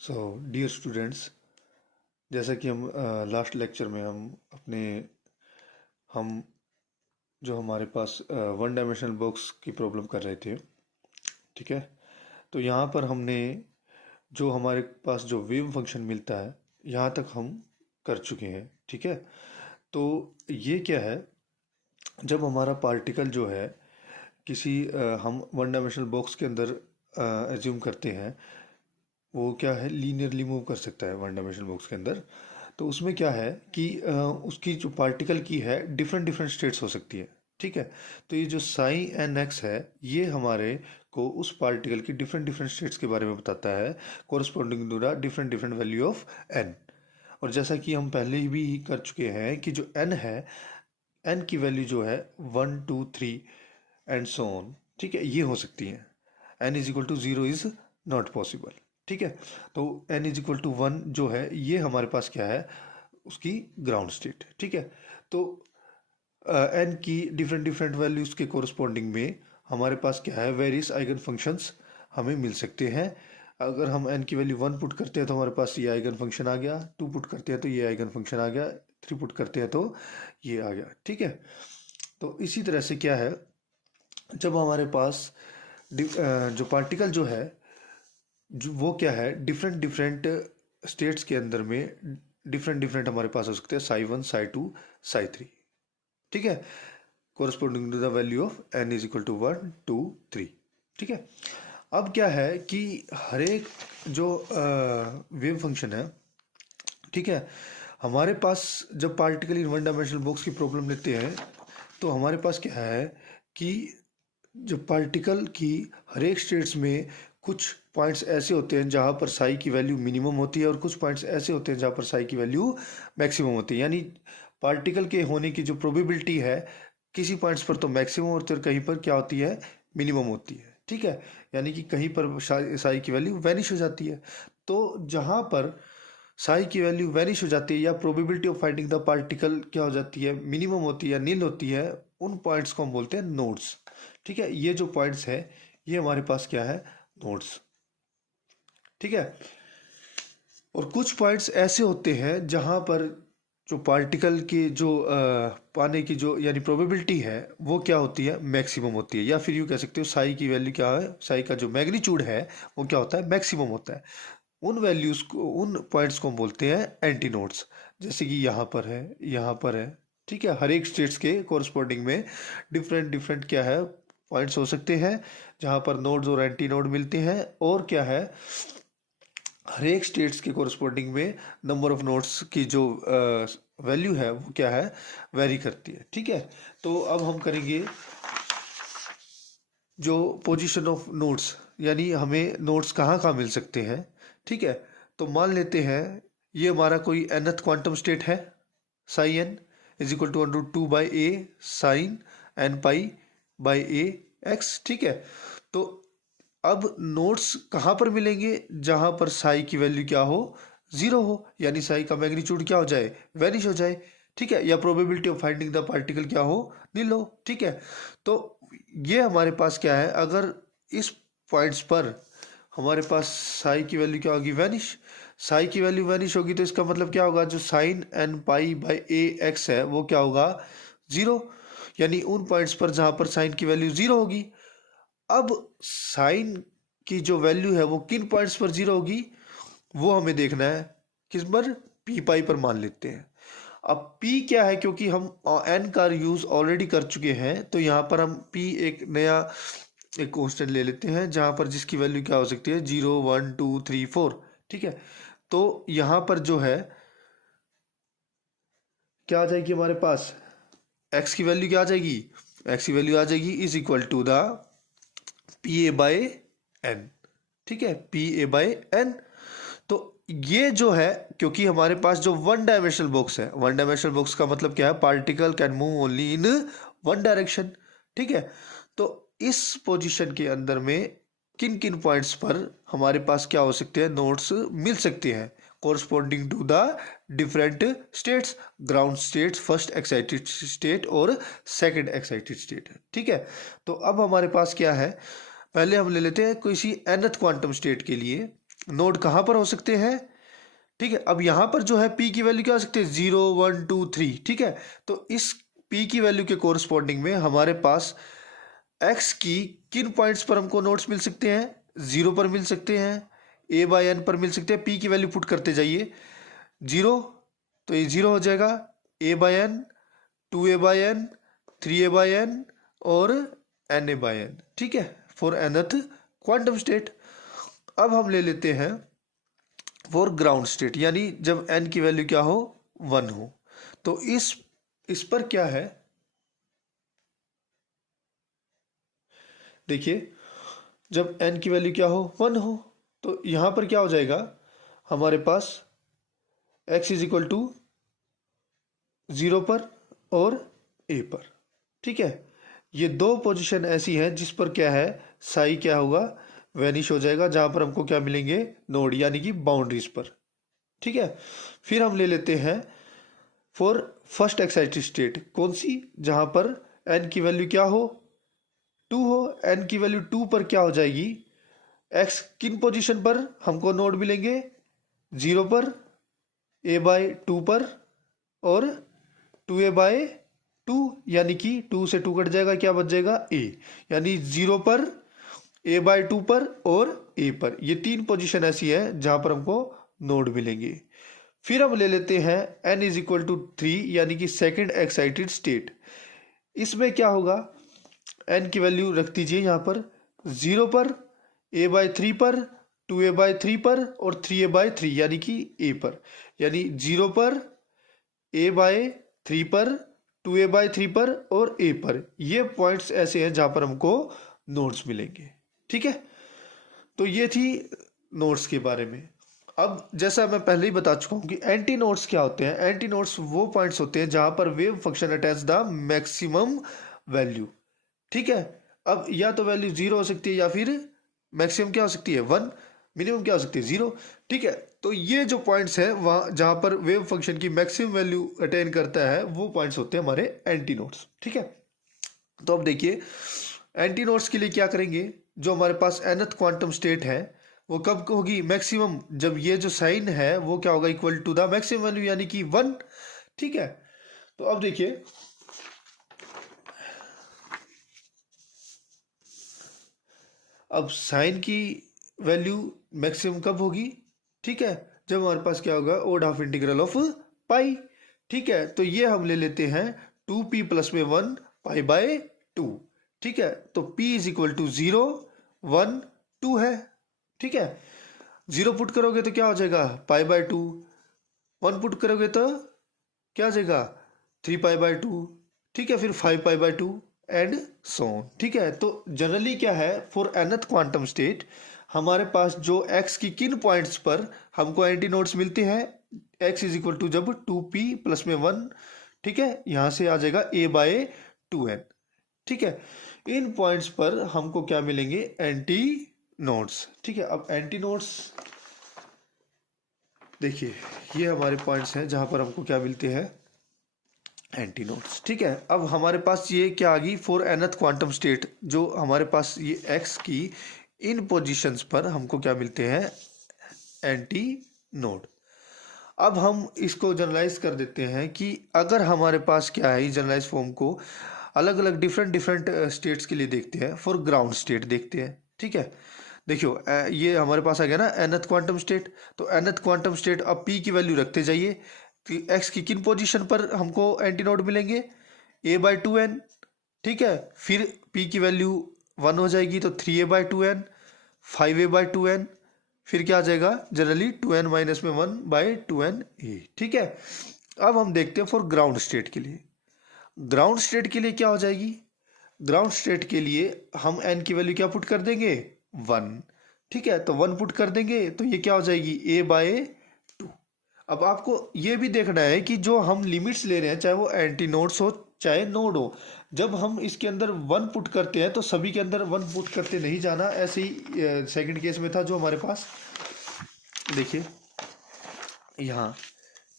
So dear students, जैसा कि हम लास्ट लेक्चर में हम जो हमारे पास वन डायमेंशनल बॉक्स की प्रॉब्लम कर रहे थे। ठीक है, तो यहाँ पर हमने जो हमारे पास जो वेव फंक्शन मिलता है यहाँ तक हम कर चुके हैं। ठीक है, तो ये क्या है, जब हमारा पार्टिकल जो है हम वन डायमेंशनल बॉक्स के अंदर एज्यूम करते हैं, वो क्या है, लीनियरली मूव कर सकता है वन डायमेंशनल बॉक्स के अंदर। तो उसमें क्या है कि उसकी जो पार्टिकल की है डिफरेंट डिफरेंट स्टेट्स हो सकती है। ठीक है, तो ये जो साई एन एक्स है ये हमारे को उस पार्टिकल की डिफरेंट डिफरेंट स्टेट्स के बारे में बताता है, corresponding to the different different value of n. और जैसा कि हम पहले ही भी कर चुके हैं कि जो एन है, एन की वैल्यू जो है 1 2 3 एंड सो ऑन। ठीक है, ये हो सकती है। N is equal to zero is not possible. ठीक है, तो एन इज इक्वल टू 1 जो है ये हमारे पास क्या है, उसकी ग्राउंड स्टेट। ठीक है, तो एन की डिफरेंट डिफरेंट वैल्यूज़ के कोरस्पॉन्डिंग में हमारे पास क्या है, वेरियस आइगन फंक्शंस हमें मिल सकते हैं। अगर हम एन की वैल्यू 1 पुट करते हैं तो हमारे पास ये आइगन फंक्शन आ गया, 2 पुट करते हैं तो ये आइगन फंक्शन आ गया, 3 पुट करते हैं तो ये आ गया। ठीक है, तो इसी तरह से क्या है, जब हमारे पास जो पार्टिकल जो है, जो वो क्या है, डिफरेंट डिफरेंट स्टेट्स के अंदर में डिफरेंट डिफरेंट हमारे पास हो सकते हैं, साई 1 साई 2 साई 3। ठीक है, corresponding to the value of n is equal to 1 2 3। ठीक है, अब क्या है कि हर एक जो वेव फंक्शन है, ठीक है, हमारे पास जब particle in one dimensional box की प्रॉब्लम लेते हैं तो हमारे पास क्या है कि जो पार्टिकल की हर एक स्टेट्स में कुछ पॉइंट्स ऐसे होते हैं जहाँ पर साई की वैल्यू मिनिमम होती है और कुछ पॉइंट्स ऐसे होते हैं जहाँ पर साई की वैल्यू मैक्सिमम होती है। यानी पार्टिकल के होने की जो प्रोबेबिलिटी है, किसी पॉइंट्स पर तो मैक्सिमम होती है और कहीं पर क्या होती है, मिनिमम होती है। ठीक है, यानी कि कहीं पर साई की वैल्यू वैनिश हो जाती है। तो जहाँ पर साई की वैल्यू वैनिश हो जाती है या probability of finding the particle क्या हो जाती है, मिनिमम होती है या नील होती है, उन पॉइंट्स को हम बोलते हैं नोड्स। ठीक है, ये जो पॉइंट्स है ये हमारे पास क्या है, नोड्स। ठीक है, और कुछ पॉइंट्स ऐसे होते हैं जहां पर जो पार्टिकल की जो पाने की जो यानी प्रोबेबिलिटी है वो क्या होती है, मैक्सिमम होती है। या फिर यूँ कह सकते हो साई की वैल्यू क्या है, साई का जो मैग्नीट्यूड है वो क्या होता है, मैक्सिमम होता है। उन वैल्यूज़ को, उन पॉइंट्स को हम बोलते हैं एंटी नोड्स। जैसे कि यहाँ पर है, यहाँ पर है। ठीक है, हर एक स्टेट्स के कोरस्पॉन्डिंग में डिफरेंट डिफरेंट क्या है, पॉइंट्स हो सकते हैं जहाँ पर नोड्स और एंटी नोड मिलते हैं। और क्या है, हर एक स्टेट्स के कोरस्पॉन्डिंग में नंबर ऑफ नोड्स की जो वैल्यू है वो क्या है, वेरी करती है। ठीक है, तो अब हम करेंगे जो पोजीशन ऑफ नोड्स, यानी हमें नोड्स कहाँ कहाँ मिल सकते हैं। ठीक है, तो मान लेते हैं ये हमारा कोई nth क्वांटम स्टेट है, psi n is equal to under 2/a sine n pi by a x. ठीक है, तो अब नोड्स कहाँ पर मिलेंगे, जहाँ पर साई की वैल्यू क्या हो, जीरो हो, यानी साई का मैग्नीट्यूड क्या हो जाए, वैनिश हो जाए। ठीक है, या probability of finding the particle क्या हो, नील हो। ठीक है, तो ये हमारे पास क्या है, अगर इस पॉइंट्स पर हमारे पास साई की वैल्यू क्या होगी, वैनिश। साई की वैल्यू वैनिश होगी तो इसका मतलब क्या होगा, जो sine n pi by a x है वो क्या होगा, जीरो। यानी उन पॉइंट्स पर जहां पर साइन की वैल्यू जीरो होगी। अब साइन की जो वैल्यू है वो किन पॉइंट्स पर जीरो होगी वो हमें देखना है, किस पर, पी पाई पर मान लेते हैं। अब p क्या है, क्योंकि हम n का यूज ऑलरेडी कर चुके हैं तो यहाँ पर हम p एक नया एक कांस्टेंट ले लेते हैं जहाँ पर जिसकी वैल्यू क्या हो सकती है, 0 1 2 3 4। ठीक है, तो यहाँ पर जो है क्या आ जाएगी हमारे पास, x की वैल्यू क्या आ जाएगी, x की वैल्यू आ जाएगी is equal to the p a by n. ठीक है, पी ए बाय एन। तो ये जो है, क्योंकि हमारे पास जो वन डायमेंशनल बॉक्स है, वन डायमेंशनल बॉक्स का मतलब क्या है, particle can move only in one direction. ठीक है, तो इस पोजीशन के अंदर में किन किन पॉइंट्स पर हमारे पास क्या हो सकते हैं, नोड्स मिल सकते हैं corresponding to the different states, ground states, first excited state और सेकंड एक्साइटेड स्टेट। ठीक है, तो अब हमारे पास क्या है, पहले हम ले लेते हैं किसी nth क्वांटम स्टेट के लिए। नोड कहाँ पर हो सकते हैं, ठीक है। अब यहाँ पर जो है P की वैल्यू क्या हो सकती है, 0 1 2 3, ठीक है। तो इस P की वैल्यू के कोरस्पॉन्डिंग में हमारे पास X की किन पॉइंट्स पर हमको नोड्स मिल सकते हैं, 0 पर मिल सकते हैं, A/n पर मिल सकते हैं। P की वैल्यू पुट करते जाइए, 0 तो ये 0 हो जाएगा, A/n, 2A/n, 3A/n और NA/n, ठीक है, फॉर nth क्वांटम स्टेट। अब हम ले लेते हैं फॉर ग्राउंड स्टेट, यानी जब n की वैल्यू क्या हो, 1 हो। तो इस पर क्या है, देखिए जब n की वैल्यू क्या हो, 1 हो, तो यहां पर क्या हो जाएगा हमारे पास x इज इक्वल टू 0 पर और a पर, ठीक है। ये दो पोजीशन ऐसी हैं जिस पर क्या है, साई क्या होगा, वैनिश हो जाएगा, जहां पर हमको क्या मिलेंगे, नोड, यानी कि बाउंड्रीज पर, ठीक है। फिर हम ले लेते हैं फॉर फर्स्ट एक्साइटेड स्टेट, कौन सी, जहां पर n की वैल्यू क्या हो, 2 हो। n की वैल्यू 2 पर क्या हो जाएगी, x किन पोजीशन पर हमको नोड मिलेंगे, 0 पर, a/2 पर और 2a/2, यानी कि 2 से 2 कट जाएगा, क्या बच जाएगा, a, यानी 0 पर, a/2 पर और a पर। ये तीन पोजीशन ऐसी है जहां पर हमको नोड मिलेंगे। फिर हम ले लेते हैं n इज इक्वल टू 3, यानी कि सेकेंड एक्साइटेड स्टेट। इसमें क्या होगा, n की वैल्यू रख दीजिए यहाँ पर, 0 पर, a/3 पर, 2a/3 पर और 3a/3, यानी कि a पर, यानी 0 पर, a/3 पर, 2a/3 पर और a पर। ये पॉइंट्स ऐसे हैं जहां पर हमको नोड्स मिलेंगे, ठीक है। तो ये थी नोड्स के बारे में। अब जैसा मैं पहले ही बता चुका हूं कि एंटी नोड्स क्या होते हैं। एंटी नोड्स वो पॉइंट्स होते हैं जहां पर wave function attach the maximum value, ठीक है। अब या तो वैल्यू 0 हो सकती है या फिर मैक्सिमम क्या हो सकती है, 1, मिनिमम क्या हो सकती है, 0, ठीक है। तो ये जो पॉइंट्स है वहां जहां पर वेव फंक्शन की मैक्सिमम वैल्यू अटेन करता है, वो पॉइंट्स होते हैं हमारे एंटी नोड्स, ठीक है। तो अब देखिए एंटी नोड्स के लिए क्या करेंगे, जो हमारे पास nth क्वांटम स्टेट है वो कब होगी, मैक्सिमम, जब ये जो साइन है वो क्या होगा, equal to the maximum value, यानी कि 1, ठीक है। तो अब देखिए अब साइन की वैल्यू मैक्सिमम कब होगी, ठीक है, जब हमारे पास क्या होगा, ओड हाफ इंटीग्रल ऑफ पाई, ठीक है। तो ये हम ले लेते हैं 2p प्लस में 1 पाई/2, ठीक है। तो p इज इक्वल टू 0 1 2 है, ठीक है। 0 पुट करोगे तो क्या हो जाएगा, पाई/2, 1 पुट करोगे तो क्या आ जाएगा, 3 पाई/2, ठीक है, फिर 5 पाई/2 एंड सो ऑन, ठीक है। तो जनरली क्या है, फॉर nth क्वांटम स्टेट हमारे पास जो x की किन पॉइंट्स पर हमको एंटी नोड्स मिलते हैं, x इज इक्वल टू जब 2p प्लस में 1, ठीक है, यहां से आ जाएगा a/2n, ठीक है। इन पॉइंट्स पर हमको क्या मिलेंगे, एंटी नोड्स, ठीक है। अब एंटी नोड्स देखिए ये हमारे पॉइंट्स हैं जहां पर हमको क्या मिलते हैं, एंटी नोड्स, ठीक है। अब हमारे पास ये क्या आ गई, फॉर nth क्वांटम स्टेट, जो हमारे पास ये x की इन पोजीशंस पर हमको क्या मिलते हैं, एंटी नोड। अब हम इसको जनरलाइज कर देते हैं कि अगर हमारे पास क्या है, जनरलाइज फॉर्म को अलग अलग डिफरेंट स्टेट्स के लिए देखते हैं, फॉर ग्राउंड स्टेट देखते हैं, ठीक है। देखियो ये हमारे पास आ गया ना nth क्वांटम स्टेट, तो nth क्वांटम स्टेट, अब p की वैल्यू रखते जाइए कि x की किन पोजीशन पर हमको एंटी नोड मिलेंगे, a/2n, ठीक है। फिर p की वैल्यू 1 हो जाएगी तो 3a/2n, 5a/2n, फिर क्या आ जाएगा, जनरली 2n माइनस में 1/2n a, ठीक है। अब हम देखते हैं फॉर ग्राउंड स्टेट के लिए। ग्राउंड स्टेट के लिए क्या हो जाएगी, ग्राउंड स्टेट के लिए हम n की वैल्यू क्या पुट कर देंगे, 1, ठीक है। तो 1 पुट कर देंगे तो ये क्या हो जाएगी, a/2। अब आपको ये भी देखना है कि जो हम लिमिट्स ले रहे हैं, चाहे वो एंटी नोड्स हो चाहे नोड हो, जब हम इसके अंदर 1 पुट करते हैं तो सभी के अंदर 1 पुट करते नहीं जाना। ऐसे ही सेकंड केस में था जो हमारे पास, देखिए यहाँ,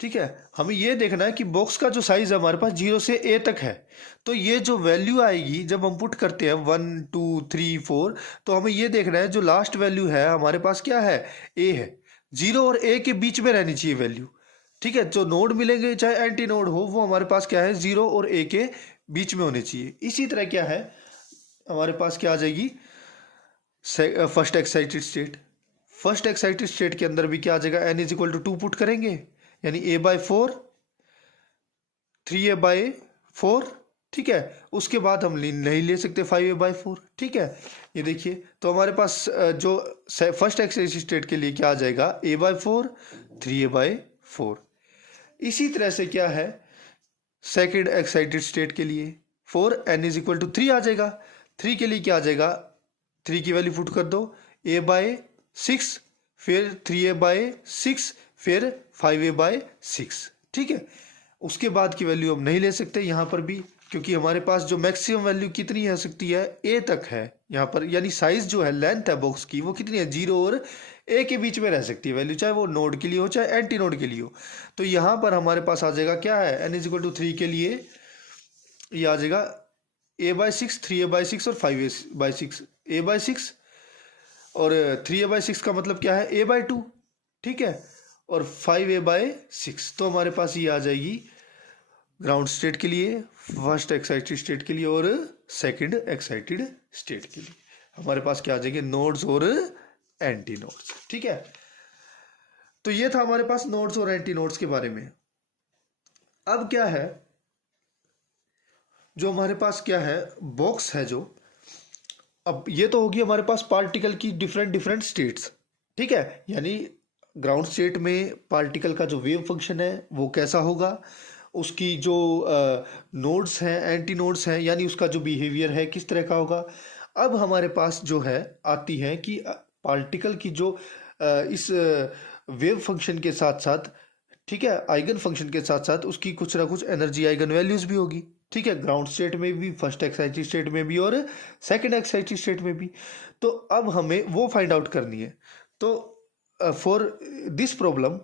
ठीक है, हमें ये देखना है कि बॉक्स का जो साइज है हमारे पास 0 से ए तक है। तो ये जो वैल्यू आएगी जब हम पुट करते हैं 1 2 3 4, तो हमें ये देखना है जो लास्ट वैल्यू है हमारे पास क्या है, ए है। 0 और ए के बीच में रहनी चाहिए वैल्यू। ठीक है, जो नोड मिलेंगे चाहे एंटी नोड हो वो हमारे पास क्या है, 0 और ए के बीच में होने चाहिए। इसी तरह क्या है हमारे पास क्या आ जाएगी, first excited state. First excited state के अंदर भी क्या आ जाएगा, n is equal to 2 put करेंगे, यानी ए बाय 4 3a/4। ठीक है, उसके बाद हम नहीं ले सकते 5a/4। ठीक है, ये देखिए तो हमारे पास जो फर्स्ट एक्साइटेड स्टेट के लिए क्या आ जाएगा, a/4 3a/4। इसी तरह से क्या है सेकेंड एक्साइटेड स्टेट के लिए 4 n इज इक्वल टू 3 आ जाएगा। 3 के लिए क्या आ जाएगा, 3 की वैल्यू पुट कर दो, a/6 फिर 3a/6 फिर 5a/6। ठीक है, उसके बाद की वैल्यू हम नहीं ले सकते यहाँ पर भी, क्योंकि हमारे पास जो मैक्सिमम वैल्यू कितनी हो सकती है, ए तक है यहाँ पर, यानी साइज जो है लेंथ है बॉक्स की वो कितनी है, 0 और ए के बीच में रह सकती है वैल्यू, चाहे वो नोड के लिए हो चाहे एंटी नोड के लिए हो। तो यहाँ पर हमारे पास आ जाएगा क्या है, n इज इक्वल टू 3 के लिए ये आ जाएगा a/6 3a/6 और 5a/6। a/6 और 3a/6 का मतलब क्या है, a/2। ठीक है, और 5a/6। तो हमारे पास ये आ जाएगी ग्राउंड स्टेट के लिए, फर्स्ट एक्साइटेड स्टेट के लिए और सेकंड एक्साइटेड स्टेट के लिए। हमारे पास क्या आ जाएंगे, नोड्स और एंटी नोड्स। ठीक है, तो ये था हमारे पास नोड्स और एंटी नोड्स के बारे में। अब क्या है, जो हमारे पास क्या है बॉक्स है जो, अब ये तो होगी हमारे पास पार्टिकल की डिफरेंट डिफरेंट स्टेट्स। ठीक है, यानी ग्राउंड स्टेट में पार्टिकल का जो वेव फंक्शन है वो कैसा होगा, उसकी जो नोड्स हैं एंटी नोड्स हैं, यानी उसका जो बिहेवियर है किस तरह का होगा। अब हमारे पास जो है आती है कि पार्टिकल की जो इस वेव फंक्शन के साथ साथ, ठीक है, आइगन फंक्शन के साथ साथ उसकी कुछ ना कुछ एनर्जी आइगन वैल्यूज भी होगी। ठीक है, ग्राउंड स्टेट में भी, फर्स्ट एक्साइटेड स्टेट में भी और सेकंड एक्साइटेड स्टेट में भी। तो अब हमें वो फाइंड आउट करनी है। तो फॉर दिस प्रॉब्लम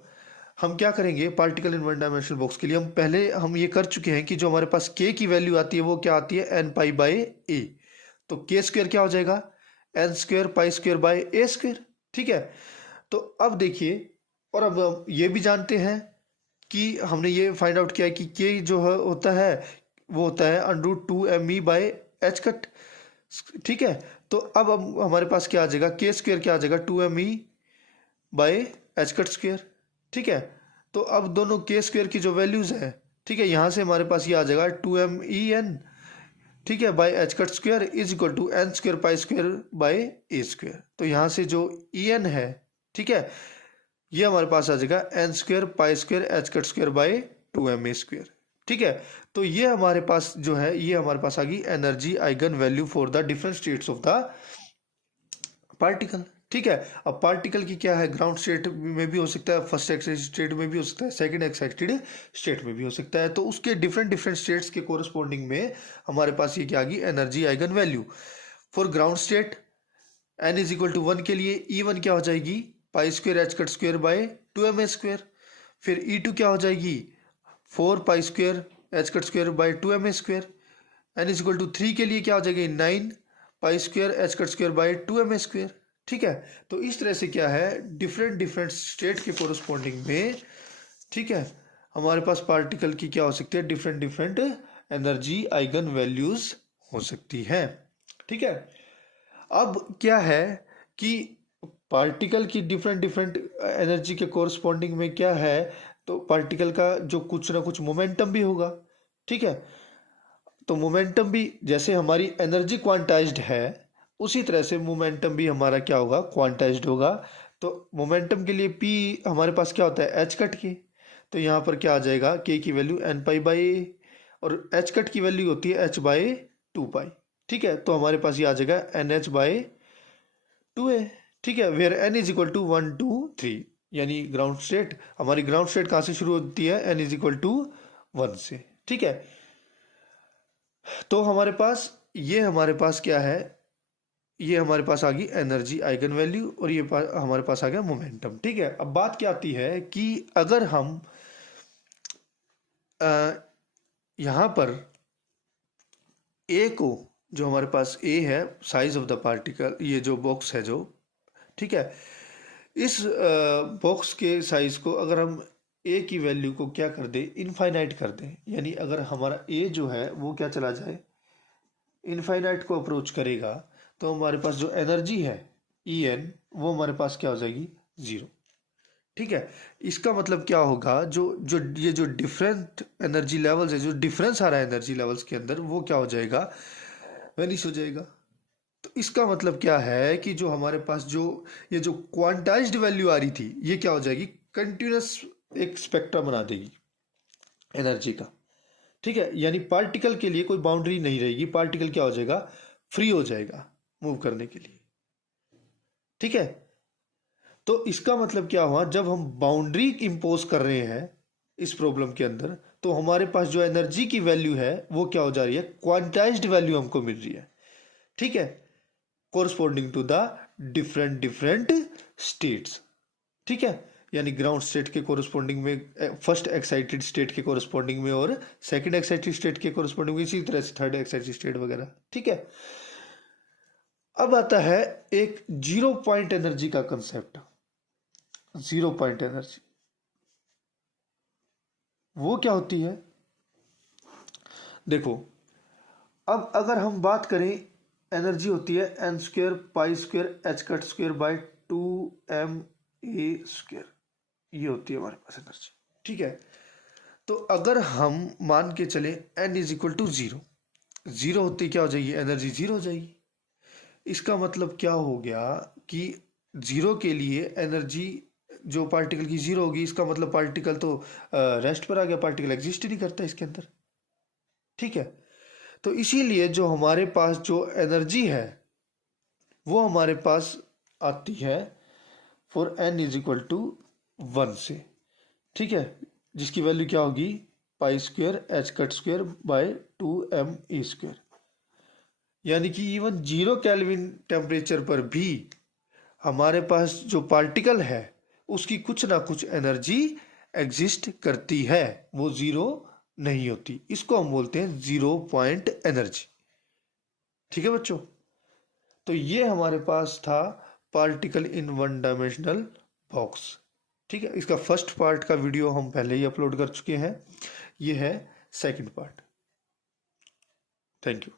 हम क्या करेंगे, particle in one dimensional box के लिए हम ये कर चुके हैं कि जो हमारे पास k की वैल्यू आती है वो क्या आती है, n π/a। तो k स्क्वायर क्या हो जाएगा, n² π² a²। ठीक है, तो अब देखिए, और अब हम ये भी जानते हैं कि हमने ये फाइंड आउट किया है कि k जो है होता है वो होता है √2me/h कट। ठीक है, तो अब हमारे पास क्या आ जाएगा, k स्क्वायर क्या आ जाएगा, 2me/h कट स्क्वायर। ठीक है, तो अब दोनों k स्क्वायर की जो वैल्यूज है, ठीक है, यहाँ से हमारे पास ये आ जाएगा 2men, ठीक है, by h cut square is equal to n²π² तो यहाँ से जो en है, ठीक है, ये हमारे पास आ जाएगा n²π² h cut square by 2ma²। ठीक है, तो ये हमारे पास जो है, ये हमारे पास आ गई energy eigen value for the different states of the particle. ठीक है, अब पार्टिकल की क्या है, ग्राउंड स्टेट में भी हो सकता है, फर्स्ट एक्साइटेड स्टेट में भी हो सकता है, सेकंड एक्साइटेड स्टेट में भी हो सकता है। तो उसके डिफरेंट डिफरेंट स्टेट्स के कोरस्पॉन्डिंग में हमारे पास ये क्या आ गई, energy eigen value for ground state n is equal to 1 के लिए E1 क्या हो जाएगी, π² h cut square by 2ma²। फिर E2 क्या हो जाएगी, 4π² h cut square by 2ma²। n is equal to 3 के लिए क्या हो जाएगी, 9π² h cut square by 2ma²। ठीक है, तो इस तरह से क्या है डिफरेंट डिफरेंट स्टेट के कोरस्पॉन्डिंग में, ठीक है, हमारे पास पार्टिकल की क्या हो सकती है, different different energy eigen values हो सकती है। ठीक है, अब क्या है कि पार्टिकल की डिफरेंट डिफरेंट एनर्जी के कोरस्पॉन्डिंग में क्या है, तो पार्टिकल का जो कुछ ना कुछ मोमेंटम भी होगा। ठीक है, तो मोमेंटम भी जैसे हमारी एनर्जी क्वांटाइज्ड है उसी तरह से मोमेंटम भी हमारा क्या होगा, क्वांटाइज्ड होगा। तो मोमेंटम के लिए p हमारे पास क्या होता है, h कट के, तो यहाँ पर क्या आ जाएगा, k की वैल्यू n π/a और h कट की वैल्यू होती है h/2π। ठीक है, तो हमारे पास ये आ जाएगा nh/2a। ठीक है, where n is equal to 1 2 3, यानी ग्राउंड स्टेट, हमारी ग्राउंड स्टेट कहाँ से शुरू होती है, n इज इक्वल टू 1 से। ठीक है, तो हमारे पास क्या है, ये हमारे पास आ गई एनर्जी आइगन वैल्यू और ये हमारे पास आ गया मोमेंटम। ठीक है, अब बात क्या आती है कि अगर हम यहाँ पर ए को, जो हमारे पास ए है साइज ऑफ द पार्टिकल, ये जो बॉक्स है जो, ठीक है, इस बॉक्स के साइज को अगर हम ए की वैल्यू को क्या कर दें, इनफाइनाइट कर दें, यानी अगर हमारा ए जो है वो क्या चला जाए, इनफाइनाइट को अप्रोच करेगा, तो हमारे पास जो एनर्जी है ई एन, वो हमारे पास क्या हो जाएगी, जीरो। ठीक है, इसका मतलब क्या होगा, जो जो ये जो डिफरेंट एनर्जी लेवल्स है, जो डिफरेंस आ रहा है एनर्जी लेवल्स के अंदर, वो क्या हो जाएगा, वेनिश हो जाएगा। तो इसका मतलब क्या है कि जो हमारे पास जो ये जो क्वांटाइज्ड वैल्यू आ रही थी, ये क्या हो जाएगी, कंटिन्यूस एक स्पेक्ट्रम बना देगी एनर्जी का। ठीक है, यानी पार्टिकल के लिए कोई बाउंड्री नहीं रहेगी, पार्टिकल क्या हो जाएगा, फ्री हो जाएगा मूव करने के लिए। ठीक है, तो इसका मतलब क्या हुआ, जब हम बाउंड्री इंपोज कर रहे हैं इस प्रॉब्लम के अंदर, तो हमारे पास जो एनर्जी की वैल्यू है वो क्या हो जा रही है, क्वांटाइज्ड वैल्यू हमको मिल रही है। ठीक है, corresponding to the different different states. ठीक है, यानी ग्राउंड स्टेट के कोरस्पॉन्डिंग में, फर्स्ट एक्साइटेड स्टेट के कोरस्पॉन्डिंग में, और सेकंड एक्साइटेड स्टेट के कोरस्पॉन्डिंग में, इसी तरह से थर्ड एक्साइटेड स्टेट वगैरह। ठीक है, अब आता है एक जीरो पॉइंट एनर्जी का कंसेप्ट। जीरो पॉइंट एनर्जी वो क्या होती है, देखो, अब अगर हम बात करें, एनर्जी होती है n square pi square h cut square by 2m a square, ये होती है हमारे पास एनर्जी। ठीक है, तो अगर हम मान के चले n is equal to zero, zero होती क्या हो जाएगी, एनर्जी जीरो हो जाएगी। इसका मतलब क्या हो गया कि जीरो के लिए एनर्जी जो पार्टिकल की जीरो होगी, इसका मतलब पार्टिकल तो रेस्ट पर आ गया, पार्टिकल एग्जिस्ट ही नहीं करता इसके अंदर। ठीक है, तो इसीलिए जो हमारे पास जो एनर्जी है वो हमारे पास आती है for n is equal to 1 से। ठीक है, जिसकी वैल्यू क्या होगी, pi square h cut square by 2m a square. यानी कि इवन जीरो केल्विन टेम्परेचर पर भी हमारे पास जो पार्टिकल है उसकी कुछ ना कुछ एनर्जी एग्जिस्ट करती है, वो जीरो नहीं होती। इसको हम बोलते हैं जीरो पॉइंट एनर्जी। ठीक है बच्चों, तो ये हमारे पास था particle in one dimensional box. ठीक है, इसका फर्स्ट पार्ट का वीडियो हम पहले ही अपलोड कर चुके हैं, ये है सेकंड पार्ट। Thank you.